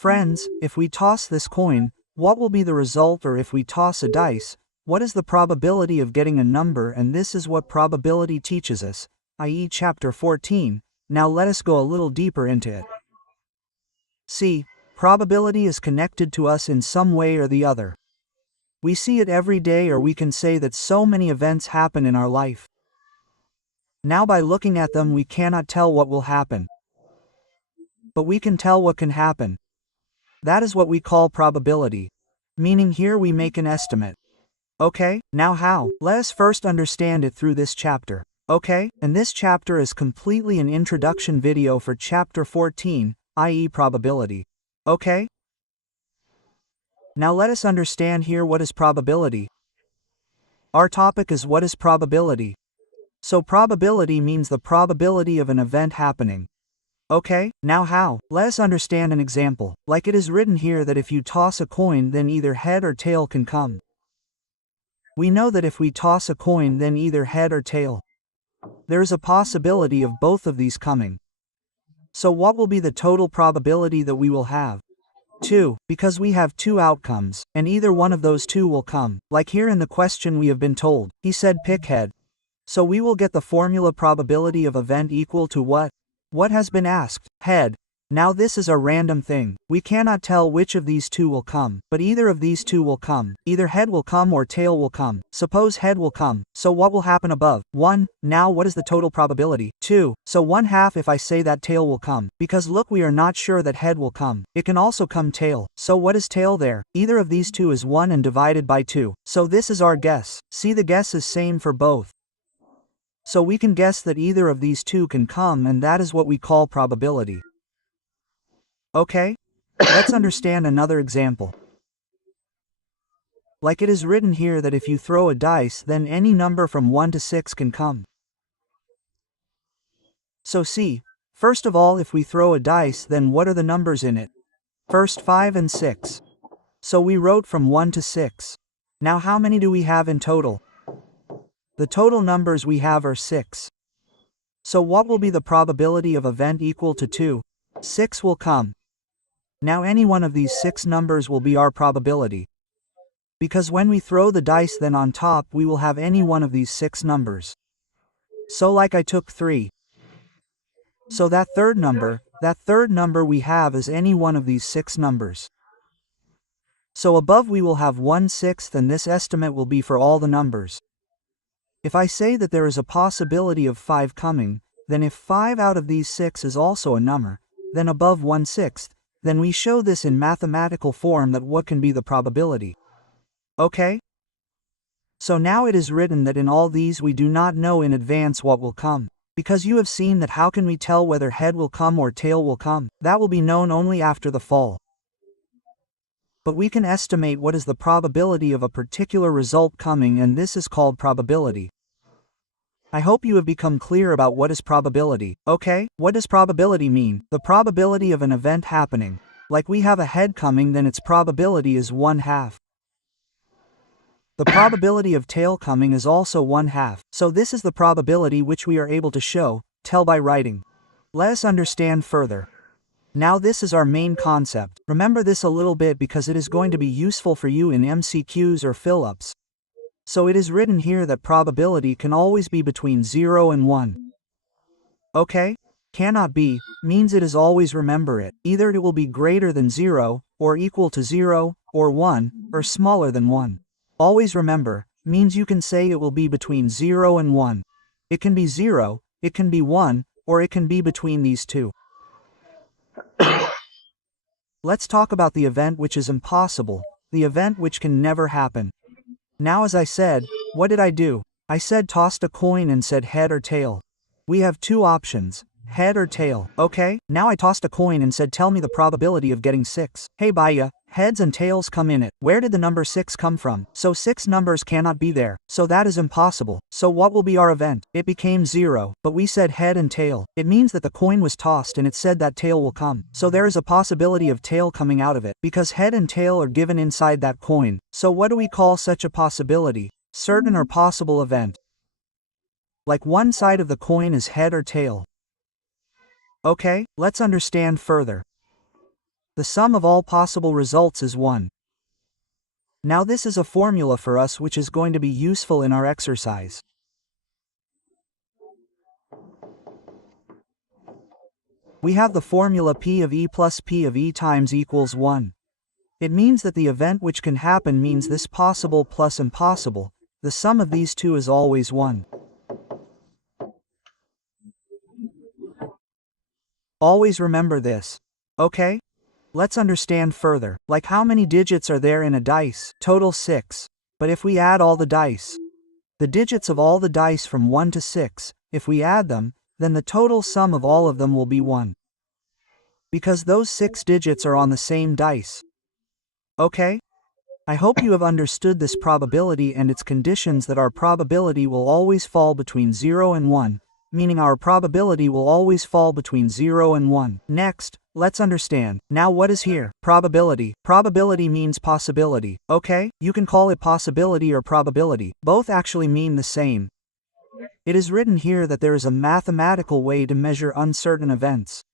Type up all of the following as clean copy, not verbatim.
Friends, if we toss this coin, what will be the result? Or if we toss a dice, what is the probability of getting a number? And this is what probability teaches us, i.e. chapter 14. Now let us go a little deeper into it. See, probability is connected to us in some way or the other. We see it every day, or we can say that so many events happen in our life. Now by looking at them we cannot tell what will happen. But we can tell what can happen. That is what we call probability. Meaning here we make an estimate. Okay, now how? Let us first understand it through this chapter. Okay, and this chapter is completely an introduction video for chapter 14, i.e. probability. Okay? Now let us understand here what is probability. Our topic is what is probability. So probability means the probability of an event happening. Okay, now how? Let us understand an example. Like it is written here that if you toss a coin then either head or tail can come. We know that if we toss a coin then either head or tail. There is a possibility of both of these coming. So what will be the total probability that we will have? 2, because we have two outcomes, and either one of those two will come. Like here in the question we have been told, he said pick head. So we will get the formula probability of event equal to what? What has been asked? Head. Now this is a random thing. We cannot tell which of these two will come, but either of these two will come. Either head will come or tail will come. Suppose head will come. So what will happen above? 1. Now what is the total probability? 2. So 1/2 if I say that tail will come. Because look, we are not sure that head will come. It can also come tail. So what is tail there? Either of these two is 1 and divided by 2. So this is our guess. See, the guess is same for both. So we can guess that either of these two can come, and that is what we call probability. Okay? Let's understand another example. Like it is written here that if you throw a dice then any number from 1 to 6 can come. So see, first of all, if we throw a dice then what are the numbers in it? First 5 and 6. So we wrote from 1 to 6. Now how many do we have in total? The total numbers we have are 6. So what will be the probability of event equal to 2? 6 will come. Now any one of these 6 numbers will be our probability. Because when we throw the dice then on top we will have any one of these 6 numbers. So like I took 3. So that third number we have is any one of these 6 numbers. So above we will have 1/6, and this estimate will be for all the numbers. If I say that there is a possibility of 5 coming, then if 5 out of these 6 is also a number, then above 1/6, then we show this in mathematical form that what can be the probability. Okay? So now it is written that in all these we do not know in advance what will come. Because you have seen that how can we tell whether head will come or tail will come? That will be known only after the fall. But we can estimate what is the probability of a particular result coming, and this is called probability. I hope you have become clear about what is probability. Okay, what does probability mean? The probability of an event happening. Like we have a head coming, then its probability is 1/2. The probability of tail coming is also 1/2. So this is the probability which we are able to tell by writing. Let us understand further. Now this is our main concept. Remember this a little bit because it is going to be useful for you in MCQs or fill-ups. So it is written here that probability can always be between 0 and 1. Okay? Cannot be, means it is always, remember it. Either it will be greater than 0, or equal to 0, or 1, or smaller than 1. Always remember, means you can say it will be between 0 and 1. It can be 0, it can be 1, or it can be between these two. Let's talk about the event which is impossible, the event which can never happen. Now as I said, what did I do? I said tossed a coin and said head or tail. We have two options, head or tail. Okay, now I tossed a coin and said tell me the probability of getting 6. Hey Baya, heads and tails come in it. Where did the number 6 come from? So 6 numbers cannot be there. So that is impossible. So what will be our event? It became 0, but we said head and tail. It means that the coin was tossed and it said that tail will come. So there is a possibility of tail coming out of it, because head and tail are given inside that coin. So what do we call such a possibility? Certain or possible event. Like one side of the coin is head or tail. Okay, let's understand further. The sum of all possible results is 1. Now this is a formula for us which is going to be useful in our exercise. We have the formula P of E plus P of E times equals 1. It means that the event which can happen means this possible plus impossible. The sum of these two is always 1. Always remember this. Okay? Let's understand further. Like how many digits are there in a dice? Total 6. But if we add all the dice, the digits of all the dice from 1 to 6, if we add them, then the total sum of all of them will be 1. Because those 6 digits are on the same dice. Okay? I hope you have understood this probability and its conditions, that our probability will always fall between 0 and 1, meaning our probability will always fall between 0 and 1. Next, let's understand. Now what is here? Probability. Probability means possibility. Okay? You can call it possibility or probability. Both actually mean the same. It is written here that there is a mathematical way to measure uncertain events.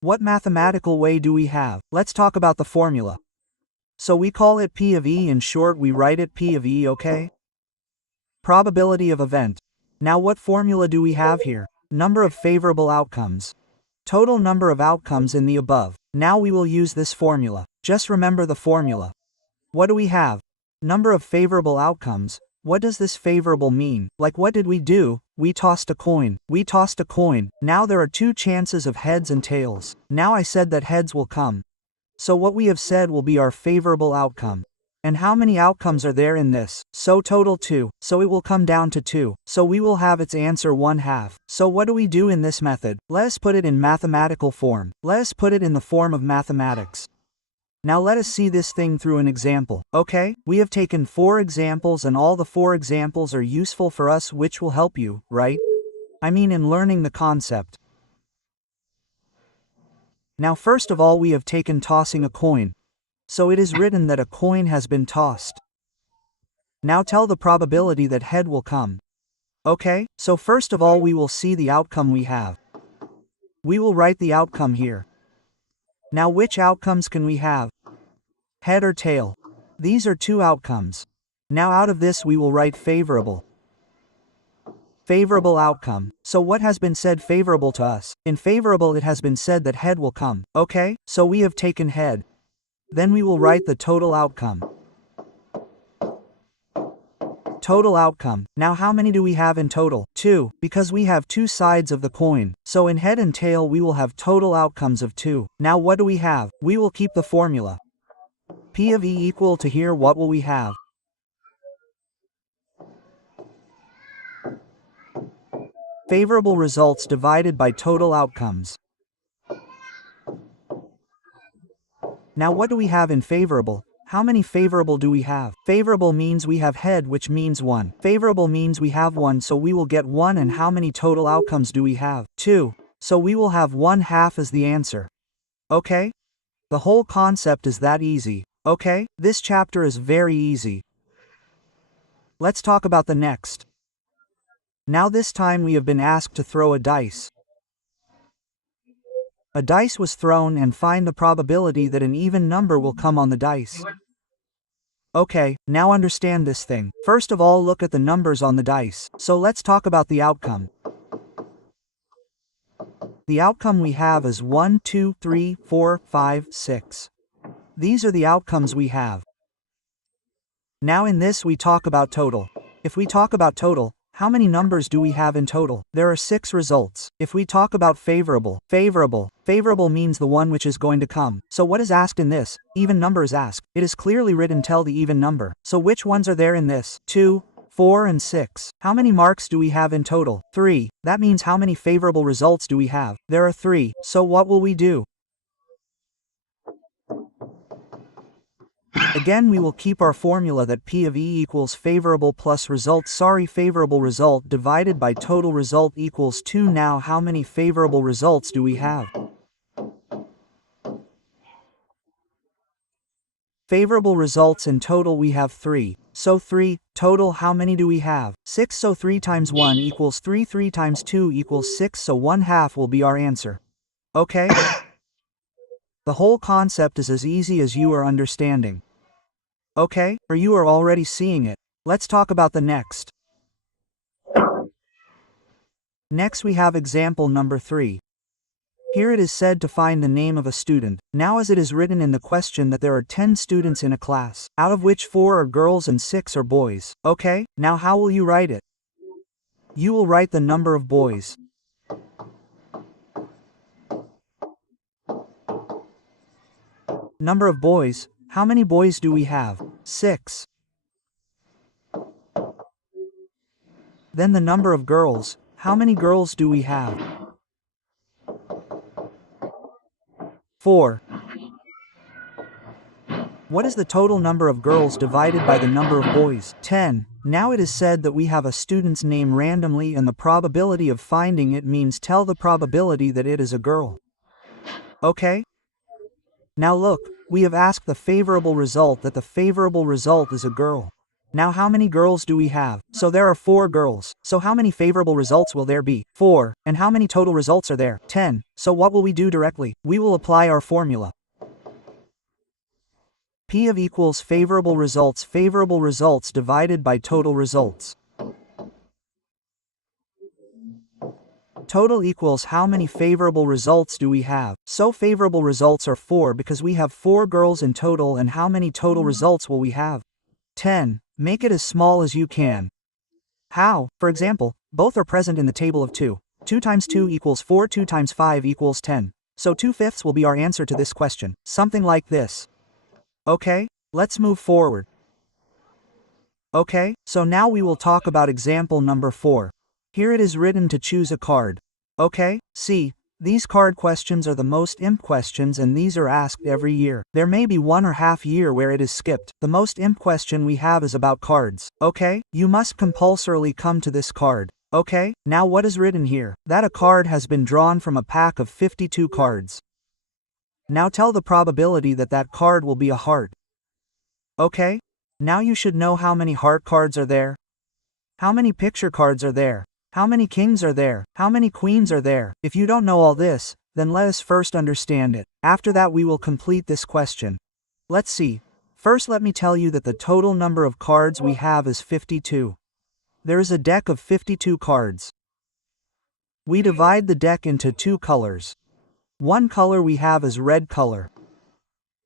What mathematical way do we have? Let's talk about the formula. So we call it P of E. In short, we write it P of E, okay? Probability of event. Now what formula do we have here? Number of favorable outcomes. Total number of outcomes in the above. Now we will use this formula. Just remember the formula. What do we have? Number of favorable outcomes. What does this favorable mean? Like what did we do? We tossed a coin. We tossed a coin. Now there are 2 chances of heads and tails. Now I said that heads will come. So what we have said will be our favorable outcome. And how many outcomes are there in this? So total 2. So it will come down to 2. So we will have its answer 1/2. So what do we do in this method? Let us put it in mathematical form. Let us put it in the form of mathematics. Now let us see this thing through an example. Okay? We have taken 4 examples, and all the 4 examples are useful for us, which will help you, right? I mean in learning the concept. Now first of all, we have taken tossing a coin. So it is written that a coin has been tossed. Now tell the probability that head will come. Okay? So first of all, we will see the outcome we have. We will write the outcome here. Now which outcomes can we have? Head or tail? These are 2 outcomes. Now out of this we will write favorable. Favorable outcome. So what has been said favorable to us? In favorable it has been said that head will come. Okay? So we have taken head. Then we will write the total outcome. Total outcome. Now how many do we have in total? 2, because we have 2 sides of the coin. So in head and tail we will have total outcomes of 2. Now what do we have? We will keep the formula. P of E equal to, here what will we have? Favorable results divided by total outcomes. Now what do we have in favorable? How many favorable do we have? Favorable means we have head, which means 1. Favorable means we have 1, so we will get 1. And how many total outcomes do we have? 2. So we will have 1/2 as the answer. Okay? The whole concept is that easy. Okay? This chapter is very easy. Let's talk about the next. Now this time we have been asked to throw a dice. A dice was thrown, and find the probability that an even number will come on the dice. Okay, now understand this thing. First of all, look at the numbers on the dice. So let's talk about the outcome. The outcome we have is 1, 2, 3, 4, 5, 6. These are the outcomes we have. Now in this we talk about total. If we talk about total, how many numbers do we have in total? There are 6 results. If we talk about favorable means the one which is going to come. So what is asked in this? Even number is asked. It is clearly written, tell the even number. So which ones are there in this? 2, 4, and 6. How many marks do we have in total? 3. That means how many favorable results do we have? There are 3. So what will we do? Again, we will keep our formula that P of E equals favorable plus favorable result divided by total result equals 2. Now how many favorable results do we have? Favorable results in total we have 3. So 3. Total how many do we have? 6. So 3 times 1 equals 3. 3 times 2 equals 6. So 1/2 will be our answer. Okay? The whole concept is as easy as you are understanding. Okay, or you are already seeing it. Let's talk about the next. Next we have example number 3. Here it is said to find the name of a student. Now as it is written in the question that there are 10 students in a class, out of which 4 are girls and 6 are boys. Okay, now how will you write it? You will write the number of boys. Number of boys, how many boys do we have? 6. Then the number of girls, how many girls do we have? 4. What is the total number of girls divided by the number of boys? 10. Now it is said that we have a student's name randomly and the probability of finding it means tell the probability that it is a girl. Okay? Now look, we have asked the favorable result that the favorable result is a girl. Now how many girls do we have? So there are 4 girls. So how many favorable results will there be? 4. And how many total results are there? 10. So what will we do directly? We will apply our formula. P of equals favorable results divided by total results. Total equals how many favorable results do we have? So favorable results are 4 because we have 4 girls in total, and how many total results will we have? 10. Make it as small as you can. How? For example, both are present in the table of 2. 2 times 2 equals 4, 2 times 5 equals 10. So 2/5 will be our answer to this question. Something like this. Okay, let's move forward. Okay, so now we will talk about example number 4. Here it is written to choose a card. Okay, see, these card questions are the most imp questions and these are asked every year. There may be 1 or half year where it is skipped. The most imp question we have is about cards. Okay, you must compulsorily come to this card. Okay, now what is written here? That a card has been drawn from a pack of 52 cards. Now tell the probability that that card will be a heart. Okay, now you should know how many heart cards are there. How many picture cards are there? How many kings are there? How many queens are there? If you don't know all this, then let us first understand it. After that we will complete this question. Let's see. First let me tell you that the total number of cards we have is 52. There is a deck of 52 cards. We divide the deck into 2 colors. One color we have is red color.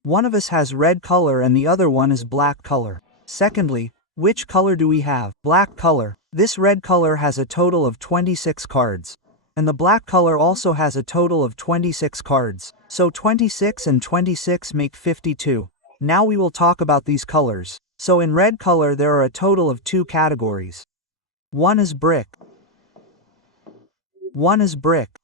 One of us has red color and the other one is black color. Secondly, which color do we have? Black color. This red color has a total of 26 cards. And the black color also has a total of 26 cards. So 26 and 26 make 52. Now we will talk about these colors. So in red color there are a total of 2 categories. One is brick. One is brick.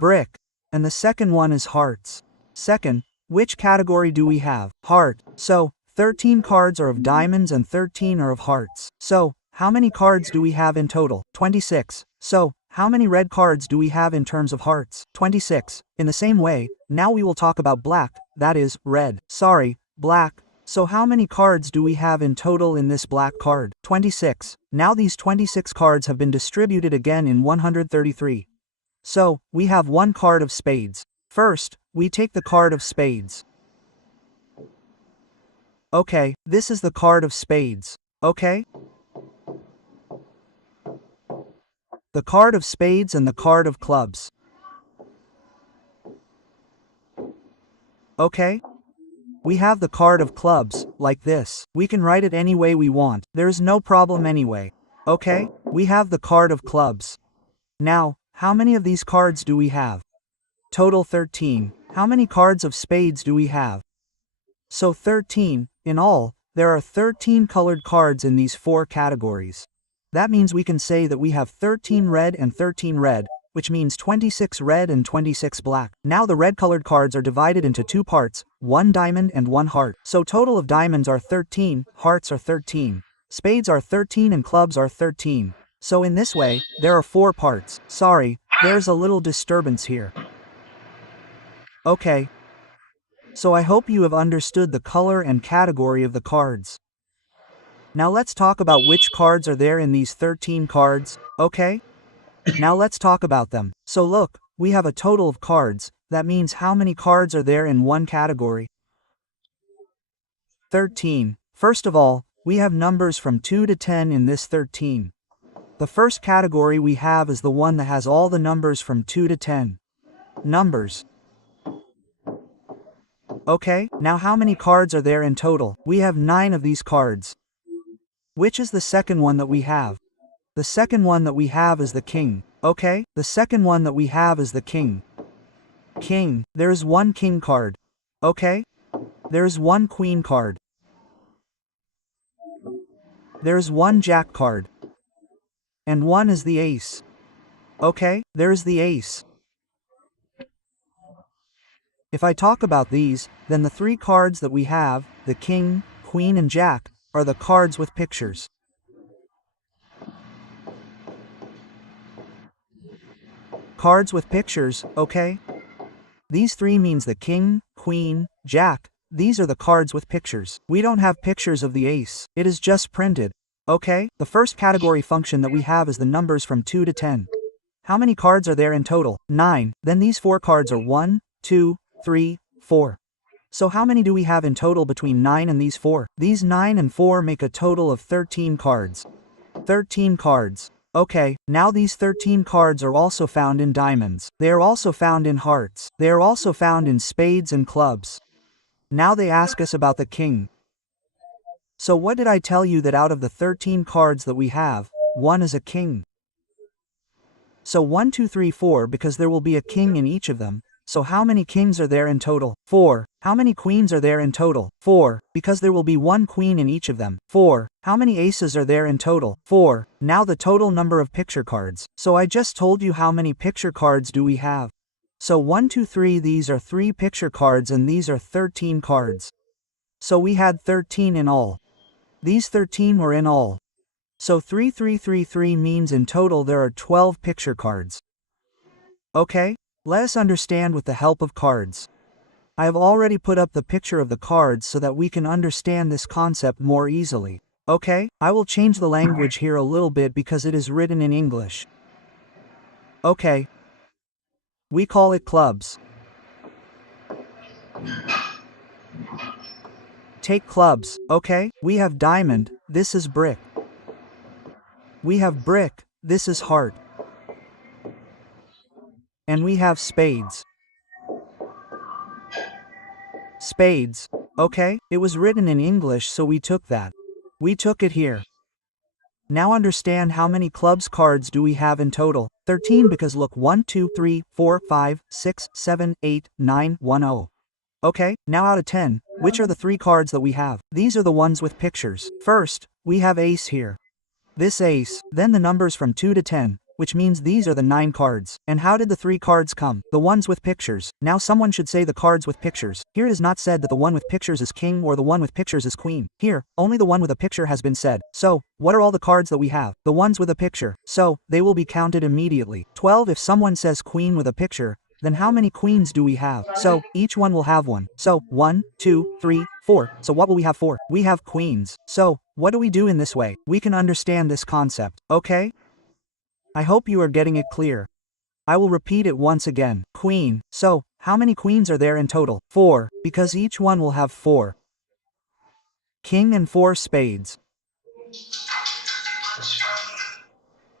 Brick. And the second one is hearts. Second, which category do we have? Heart. So, 13 cards are of diamonds and 13 are of hearts. So, how many cards do we have in total? 26. So, how many red cards do we have in terms of hearts? 26. In the same way, now we will talk about black, that is, red. Sorry, black. So how many cards do we have in total in this black card? 26. Now these 26 cards have been distributed again in 133. So, we have 1 card of spades. First, we take the card of spades. Okay, this is the card of spades. Okay? The card of spades and the card of clubs. Okay? We have the card of clubs, like this. We can write it any way we want. There's no problem anyway. Okay? We have the card of clubs. Now, how many of these cards do we have? Total 13. How many cards of spades do we have? So 13. In all, there are 13 colored cards in these 4 categories. That means we can say that we have 13 red and 13 red, which means 26 red and 26 black. Now the red colored cards are divided into 2 parts, 1 diamond and 1 heart. So total of diamonds are 13, hearts are 13. Spades are 13 and clubs are 13. So in this way, there are 4 parts. Sorry, there's a little disturbance here. Okay. So I hope you have understood the color and category of the cards. Now let's talk about which cards are there in these 13 cards, okay? Now let's talk about them. So look, we have a total of cards. That means how many cards are there in one category? 13. First of all, we have numbers from 2 to 10 in this 13. The first category we have is the one that has all the numbers from 2 to 10. Numbers. Okay, now how many cards are there in total? We have 9 of these cards. Which is the second one that we have? The second one that we have is the king. Okay, the second one that we have is the king. King, there is one king card. Okay? There is one queen card. There is one jack card. And one is the ace. Okay, there is the ace. If I talk about these, then the 3 cards that we have, the king, queen and jack, are the cards with pictures. Cards with pictures, okay? These 3 means the king, queen, jack. These are the cards with pictures. We don't have pictures of the ace. It is just printed. Okay, the first category function that we have is the numbers from 2 to 10. How many cards are there in total? 9. Then these 4 cards are 1, 2, 3, 4. So how many do we have in total between 9 and these 4? These 9 and 4 make a total of 13 cards. 13 cards. Okay, now these 13 cards are also found in diamonds. They are also found in hearts. They are also found in spades and clubs. Now they ask us about the king. So what did I tell you that out of the 13 cards that we have, one is a king? So 1, 2, 3, 4 because there will be a king in each of them. So how many kings are there in total? 4. How many queens are there in total? 4. Because there will be one queen in each of them. 4. How many aces are there in total? 4. Now the total number of picture cards. So I just told you how many picture cards do we have. So 1, 2, 3, these are 3 picture cards and these are 13 cards. So we had 13 in all. These 13 were in all. So 3, 3, 3, 3 means in total there are 12 picture cards. Okay? Let us understand with the help of cards. I have already put up the picture of the cards so that we can understand this concept more easily. Okay, I will change the language here a little bit because it is written in English. Okay. We call it clubs. Take clubs, okay? We have diamond, this is brick. We have brick, this is heart. And we have spades. Spades. Okay, it was written in English so we took that. We took it here. Now understand how many clubs cards do we have in total? 13 because look 1, 2, 3, 4, 5, 6, 7, 8, 9, 1, 0. Okay, now out of 10, which are the 3 cards that we have? These are the ones with pictures. First, we have ace here. This ace, then the numbers from 2 to 10. Which means these are the 9 cards. And how did the 3 cards come? The ones with pictures. Now someone should say the cards with pictures. Here it is not said that the one with pictures is king or the one with pictures is queen. Here, only the one with a picture has been said. So, what are all the cards that we have? The ones with a picture. So, they will be counted immediately. 12 if someone says queen with a picture, then how many queens do we have? So, each one will have one. So, 1, 2, 3, 4. So what will we have 4? We have queens. So, what do we do in this way? We can understand this concept. Okay? I hope you are getting it clear. I will repeat it once again. Queen. So, how many queens are there in total? 4, because each one will have 4. King and 4 spades.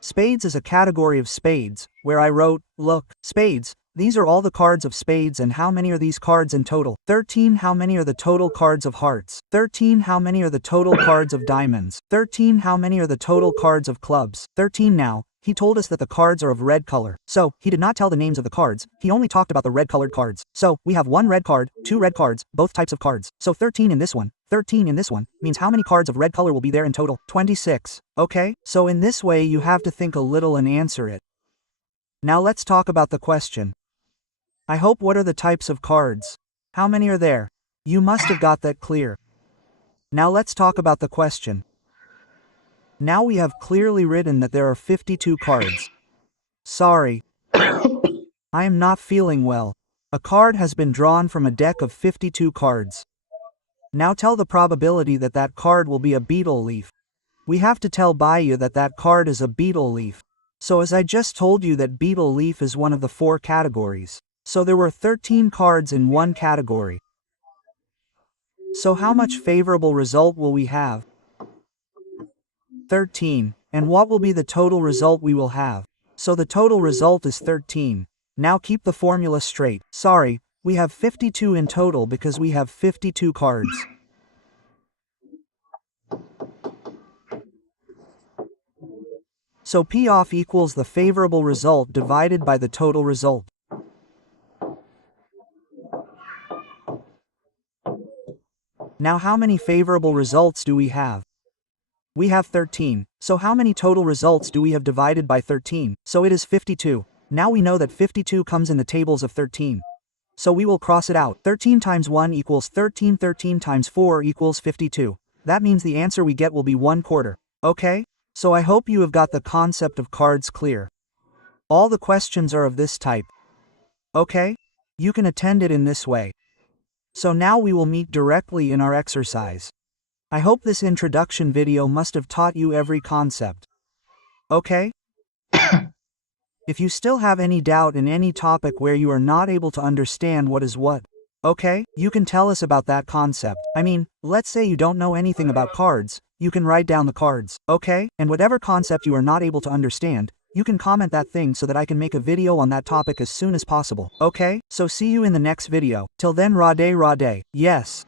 Spades is a category of spades, where I wrote, look, spades. These are all the cards of spades and how many are these cards in total? 13 how many are the total cards of hearts? 13 how many are the total cards of diamonds? 13 how many are the total cards of clubs? 13 now. He told us that the cards are of red color. So, he did not tell the names of the cards, he only talked about the red colored cards. So, we have 1 red card, 2 red cards, both types of cards. So 13 in this one, 13 in this one, means how many cards of red color will be there in total? 26. Okay, so in this way you have to think a little and answer it. Now let's talk about the question. I hope what are the types of cards? How many are there? You must have got that clear. Now let's talk about the question. Now we have clearly written that there are 52 cards. Sorry. I am not feeling well. A card has been drawn from a deck of 52 cards. Now tell the probability that that card will be a beetle leaf. We have to tell Baiyu that that card is a beetle leaf. So as I just told you that beetle leaf is one of the 4 categories. So there were 13 cards in one category. So how much favorable result will we have? 13. And what will be the total result we will have? So the total result is 13. Now keep the formula straight. Sorry, we have 52 in total because we have 52 cards. So P off equals the favorable result divided by the total result. Now how many favorable results do we have? We have 13. So how many total results do we have divided by 13? So it is 52. Now we know that 52 comes in the tables of 13. So we will cross it out. 13 times 1 equals 13. 13 times 4 equals 52. That means the answer we get will be 1/4. Okay? So I hope you have got the concept of cards clear. All the questions are of this type. Okay? You can attend it in this way. So now we will meet directly in our exercise. I hope this introduction video must have taught you every concept. Okay? If you still have any doubt in any topic where you are not able to understand what is what, okay, you can tell us about that concept. I mean, let's say you don't know anything about cards, you can write down the cards, okay? And whatever concept you are not able to understand, you can comment that thing so that I can make a video on that topic as soon as possible, okay? So see you in the next video. Till then, Rade Rade. Yes.